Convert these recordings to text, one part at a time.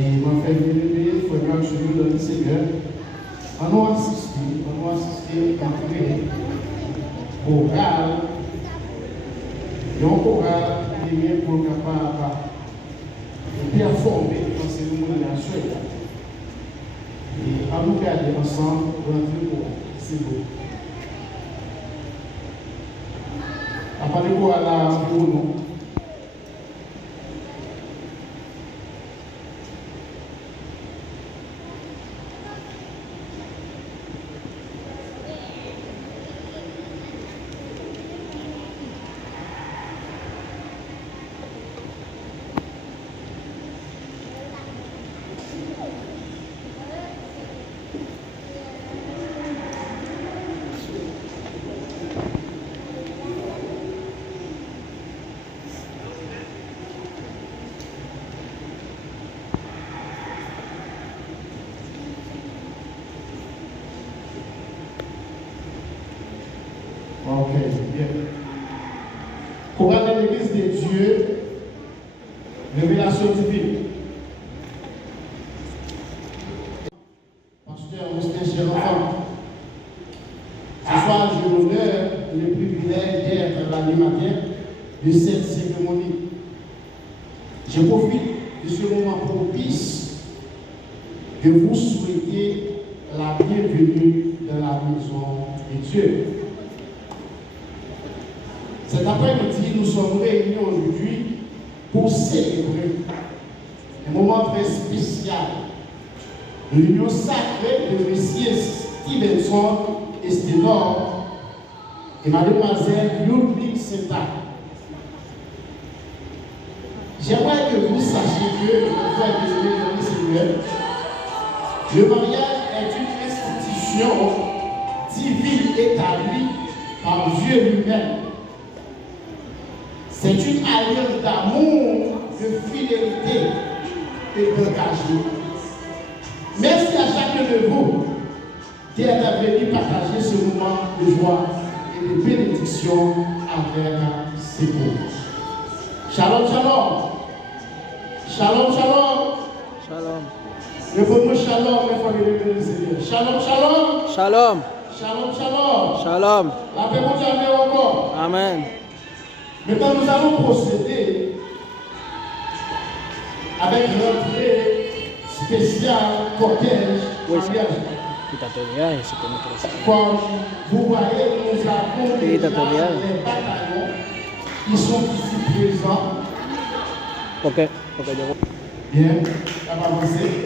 Et m'a fait venir, frère, je nous donne le Seigneur. On nous assister à prier. Chorale, il y a un chorale qui est pour capable de performer dans ces nominations. Et à nous garder ensemble pour rentrer pour c'est beau. Après le chorale là, pour nous. Ok, bien. Chorale de l'Église de Dieu, révélation divine. Pasteur Augustin Chérofant, ce soir j'ai l'honneur et le privilège d'être l'animateur de cette cérémonie. Je profite de ce moment propice de vous souhaiter la bienvenue dans la maison de Dieu. Cet après-midi, nous sommes réunis aujourd'hui pour célébrer un moment très spécial de l'union sacrée de Messieurs Stevenson et Sténor et Mademoiselle Ludwig Senta. J'aimerais que vous sachiez que, frère désolé dans le Seigneur, le mariage est une institution divine établie par Dieu lui-même. C'est une alliance d'amour, de fidélité et d'engagement. Merci à chacun de vous d'être venu partager ce moment de joie et de bénédiction avec ces mots. Shalom, shalom. Shalom, shalom. Shalom. Le mot shalom, mes familles de Seigneur. Shalom, shalom. Shalom. Shalom, shalom. Shalom. La paix vous jamais encore. Amen. Maintenant, nous allons procéder avec l'entrée spéciale cortège mariage. Comme vous voyez, nous avons déjà les bataillons qui sont ici présents. Ok. Bien, on va avancer.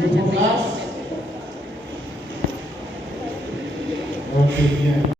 Je prends place. Ok, bien.